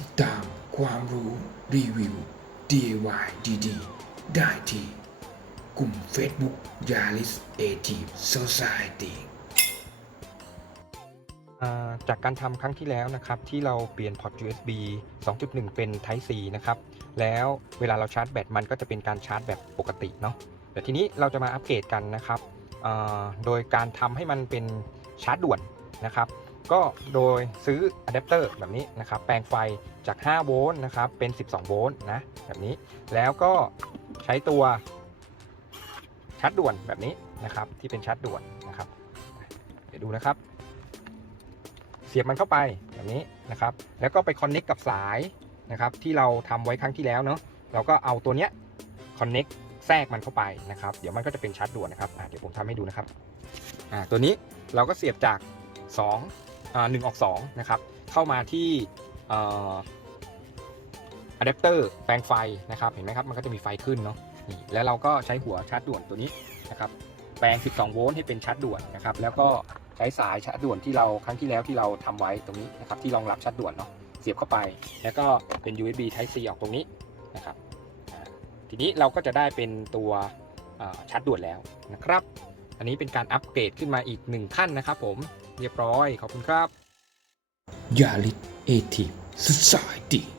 ติดตามความรู้รีวิว DIY ดีๆ ได้ที่กลุ่ม Facebook Yaris a t i v Society จากการทำครั้งที่แล้วนะครับ ที่เราเปลี่ยนพอร์ต USB 2.1 เป็น Type C นะครับ แล้วเวลาเราชาร์จแบตมันก็จะเป็นการชาร์จแบบปกติเนาะแต่ทีนี้เราจะมาอัปเกรดกันนะครับ โดยการทำให้มันเป็นชาร์จด่วนนะครับ ก็โดยซื้ออะแดปเตอร์แบบนี้นะครับ แปลงไฟจาก 5 โวลต์นะครับ เป็น 12 โวลต์นะ แบบนี้ แล้วก็ใช้ตัวชาร์จด่วนแบบนี้นะครับ ที่เป็นชาร์จด่วนนะครับ เดี๋ยวดูนะครับ เสียบมันเข้าไปแบบนี้นะครับ แล้วก็ไปคอนเน็กกับสายนะครับ ที่เราทำไว้ครั้งที่แล้วเนาะ เราก็เอาตัวเนี้ยคอนเน็กแทรกมันเข้าไปนะครับ เดี๋ยวมันก็จะเป็นชาร์จด่วนนะครับเดี๋ยวผมทำให้ดูนะครับอ่าตัวนี้เราก็เสียบจาก2อ่า หนึ่งออก2นะครับ เข้ามาที่อะแดปเตอร์แปลงไฟนะครับ เห็นไหมครับ มันก็จะมีไฟขึ้นเนาะนี่แล้วเราก็ใช้หัวชาร์จด่วนตัวนี้นะครับ แปลง 12 โวลต์ให้เป็นชาร์จด่วนนะครับ แล้วก็ใช้สายชาร์จด่วนที่เราครั้งที่แล้วที่เราทำไว้ตรงนี้นะครับ ที่รองรับชาร์จด่วนเนาะ เสียบเข้าไป แล้วก็เป็น USB Type C ออกตรงนี้นะครับ ทีนี้เราก็จะได้เป็นตัวชาร์จด่วนแล้วนะครับ อันนี้เป็นการอัปเกรดขึ้นมาอีกหนึ่งขั้นนะครับผม เรียบร้อยขอบคุณครับยาลิสเอทีสุดสายดี